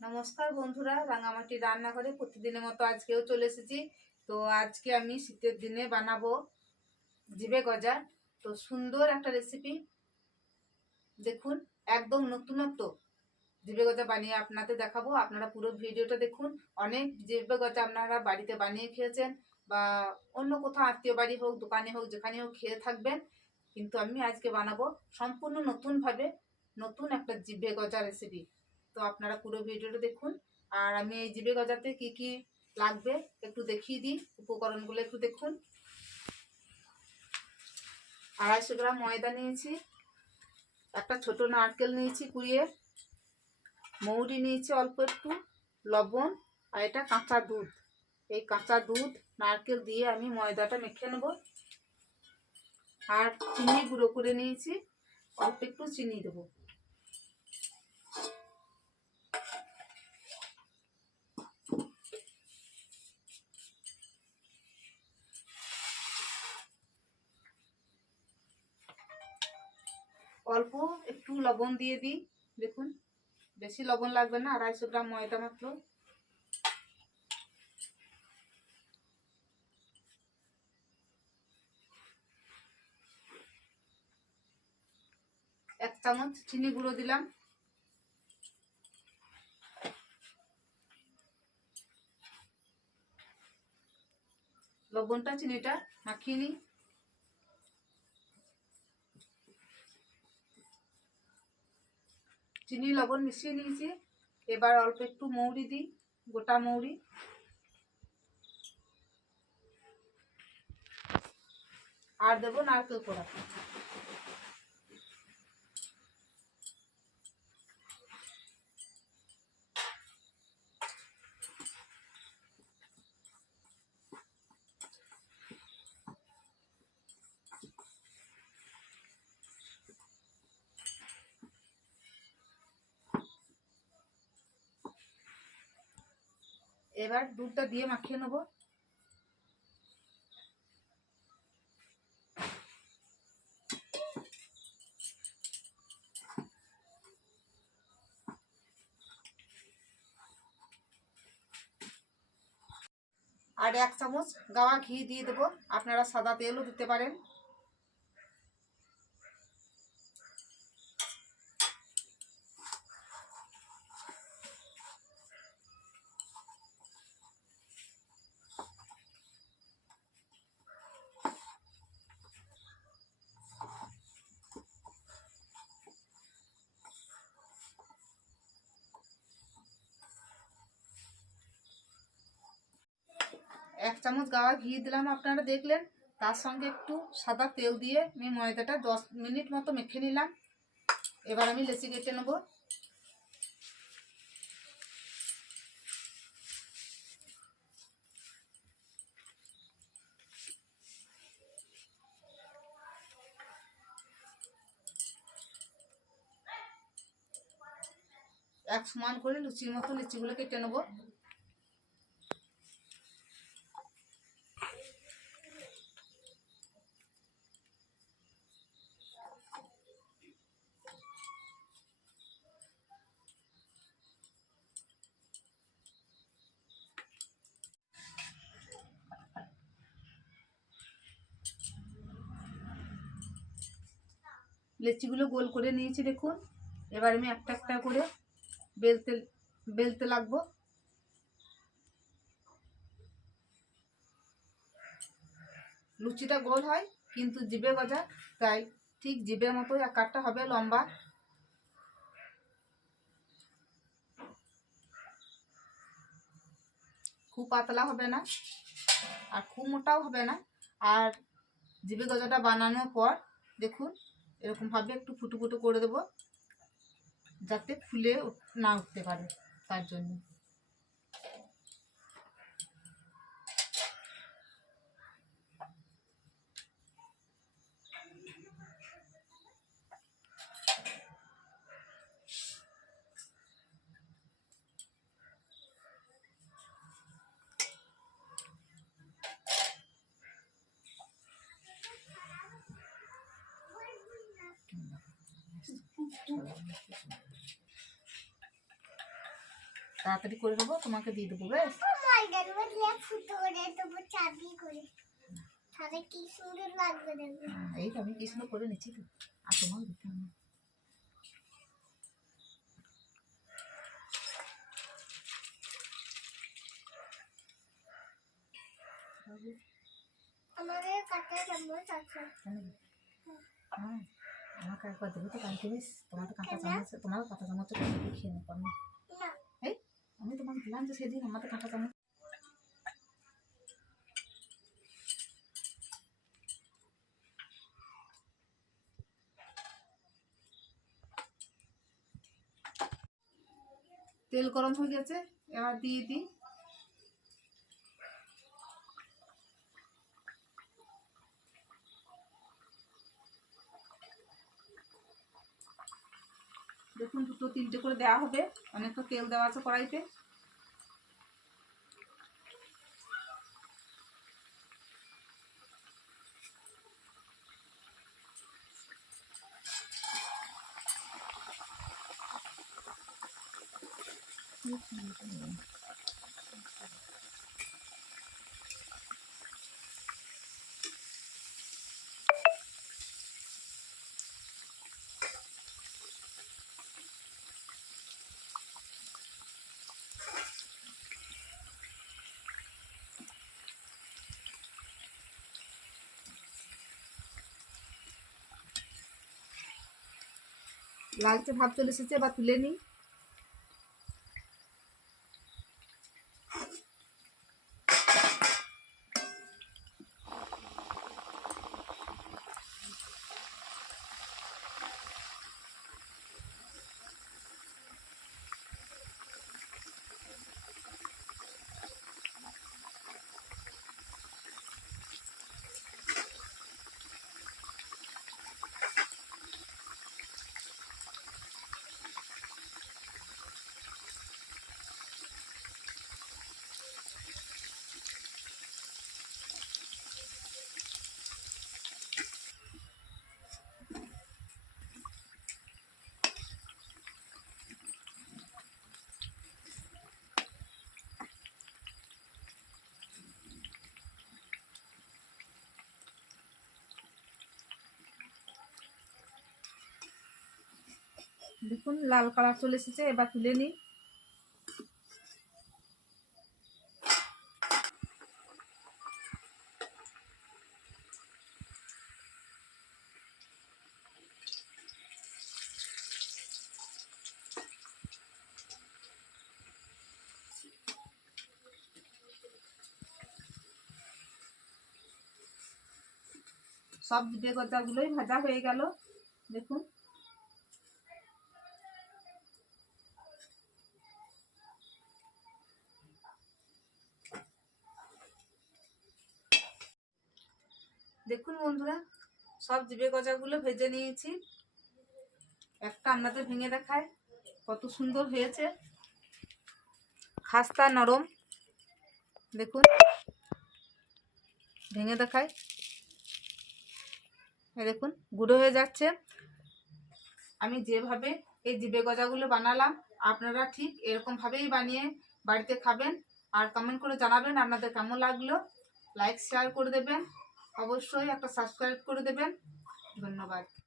নমস্কার বন্ধুরা, রাঙামাটি রান্না করে প্রতিদিনের মতো আজকেও চলে এসেছি। তো আজকে আমি শীতের দিনে বানাবো জিবে গজা। তো সুন্দর একটা রেসিপি দেখুন, একদম নতুনত্ব জিবে গজা বানিয়ে আপনাদের দেখাবো। আপনারা পুরো ভিডিওটা দেখুন। অনেক জিবে গজা আপনারা বাড়িতে বানিয়ে খেয়েছেন বা অন্য কোথাও আত্মীয় বাড়ি হোক, দোকানে হোক, যেখানে হোক খেয়ে থাকবেন। কিন্তু আমি আজকে বানাবো সম্পূর্ণ নতুনভাবে নতুন একটা জিভে গজা রেসিপি তো আপনারা পুরো ভিডিওটা দেখুন। আর আমি এই জিভে গজাতে কি কি লাগবে একটু দেখিয়ে দিই, উপকরণগুলো একটু দেখুন। আড়াইশো গ্রাম ময়দা নিয়েছি, একটা ছোট নারকেল নিয়েছি কুড়িয়ে, মৌরি নিয়েছি অল্প একটু, লবণ আর এটা কাঁচা দুধ। এই কাঁচা দুধ, নারকেল দিয়ে আমি ময়দাটা মেখে নেব। আর চিনি গুঁড়ো করে নিয়েছি, অল্প একটু চিনি দেবো। অল্প একটু লবণ দিয়ে দিই, দেখুন। বেশি লবণ লাগবে না, আড়াইশো গ্রাম ময়দা মাত্র। এক চামচ চিনি গুঁড়ো দিলাম। লবণটা চিনিটা মাখিয়ে নিই। চিনি, লবণ মিশিয়ে নিয়েছি। এবার অল্প একটু মৌরি দিই, গোটা মৌরি। আর দেবো নারকেল কোড়া এবার দুধটা দিয়ে মাখিয়ে নেব। আর এক চামচ গাওয়া ঘি দিয়ে দেবো। আপনারা সাদা তেলও দিতে পারেন। এক চামচ গাওয়া ঘি দিলাম আপনারা দেখলেন। তার সঙ্গে একটু সাদা তেল দিয়ে আমি ময়দাটা দশ মিনিট মতো মেখে নিলাম। এবার আমি লেচি কেটে নেব। এক সমান করে লুচির মতো লিচিগুলো কেটে নেব। লেচিগুলো গোল করে নিয়েছি দেখুন। এবার আমি একটা একটা করে বেলতে বেলতে লাগবো। লুচিটা গোল হয়, কিন্তু জিবে গজা, তাই ঠিক জিবের মতোই আকারটা হবে লম্বা। খুব পাতলা হবে না, আর খুব মোটাও হবে না। আর জিবে গজাটা বানানোর পর দেখুন এরকমভাবে একটু ফুটো ফুটো করে দেবো যাতে ফুলে না উঠতে পারে তার জন্য। তাড়াতাড়ি করে দেবো তোমাকে দিয়ে দেবো বেশ হ্যাঁ, এই তো আমি কি সুন্দর করে নিচ্ছি তো। আর তোমার দিতে। আমাদের কাটা চামচ আছে। হ্যাঁ আমাকে একবার দেবে তো কালকে বেশ। তোমার তো কেন? চামচ তোমার কাঁটা চামচ খেয়ে নেব আমি আমি তোমাকে দিলাম যে সেদিন আমার তো কাঁটা চামচ তেল গরম হয়ে গেছে, এবার দিয়ে দিই। দেখুন দুটো তিনটে করে দেওয়া হবে। অনেকটা তেল দেওয়া আছে কড়াইতে। লালচে ভাব চলে এসেছে বা তুলে নিই। দেখুন, লাল কালার চলে এসেছে, এবার তুলে নিই। সব জিবে গজাগুলোই ভাজা হয়ে গেল। দেখুন। দেখুন বন্ধুরা, সব জিবে গজাগুলো ভেজে নিয়েছি। একটা আপনাদের ভেঙে দেখায় কত সুন্দর হয়েছে। খাস্তা নরম, দেখুন, ভেঙে দেখায়। দেখুন, গুঁড়ো হয়ে যাচ্ছে। আমি যেভাবে এই জিবে গজাগুলো বানালাম, আপনারা ঠিক এরকমভাবেই বানিয়ে বাড়িতে খাবেন। আর কমেন্ট করে জানাবেন আপনাদের কেমন লাগল। লাইক শেয়ার করে দেবেন। অবশ্যই একটা সাবস্ক্রাইব করে দেবেন। ধন্যবাদ।